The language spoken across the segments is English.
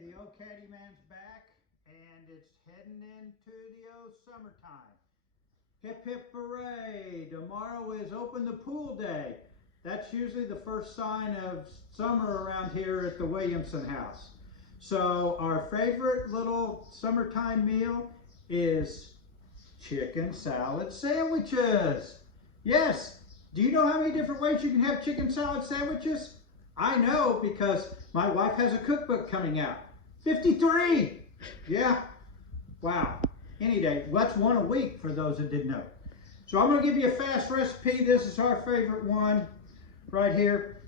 The old Caddyman's back, and it's heading into the old summertime. Hip hip hooray! Tomorrow is open the pool day. That's usually the first sign of summer around here at the Williamson house. So our favorite little summertime meal is chicken salad sandwiches. Yes, do you know how many different ways you can have chicken salad sandwiches? I know because my wife has a cookbook coming out. 53! Yeah, wow. Any day. That's one a week for those that didn't know. So I'm going to give you a fast recipe. This is our favorite one right here.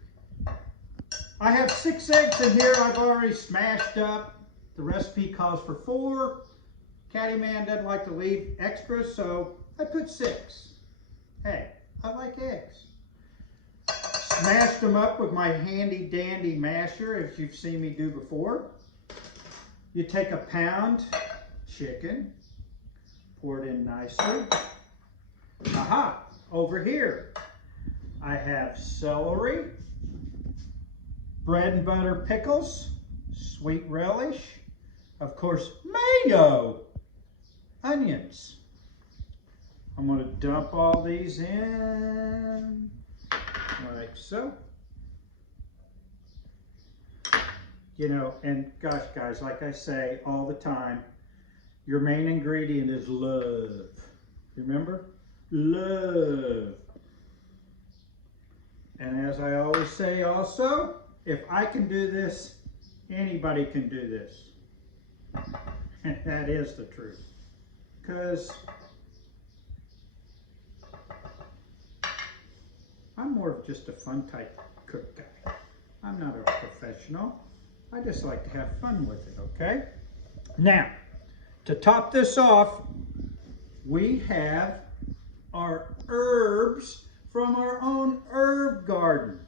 I have 6 eggs in here I've already smashed up. The recipe calls for 4. Caddyman doesn't like to leave extras, so I put 6. Hey, I like eggs. Smashed them up with my handy dandy masher, as you've seen me do before. You take a pound chicken, pour it in nicely. Aha, over here, I have celery, bread and butter pickles, sweet relish, of course, mayo, onions. I'm going to dump all these in like so. You know, and gosh, guys, like I say all the time, your main ingredient is love. Remember? Love. And as I always say also, if I can do this, anybody can do this. And that is the truth. Because I'm more of just a fun type cook guy. I'm not a professional. I just like to have fun with it, okay? Now, to top this off, we have our herbs from our own herb garden.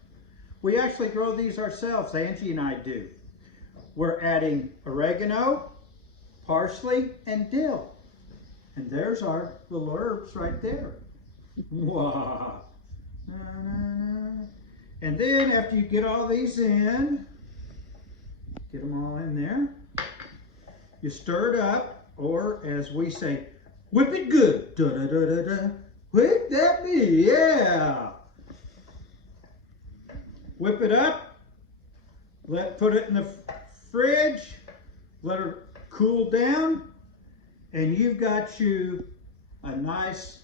We actually grow these ourselves, Angie and I do. We're adding oregano, parsley, and dill. And there's our little herbs right there. Wow. And then after you get all these in, get them all in there, you stir it up, or as we say, whip it good. Da da da da da. Whip that be, yeah. Whip it up. Put it in the fridge. Let it cool down, and you've got you a nice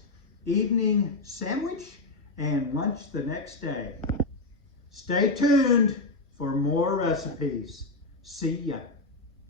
evening sandwich and lunch the next day. Stay tuned for more recipes. See ya.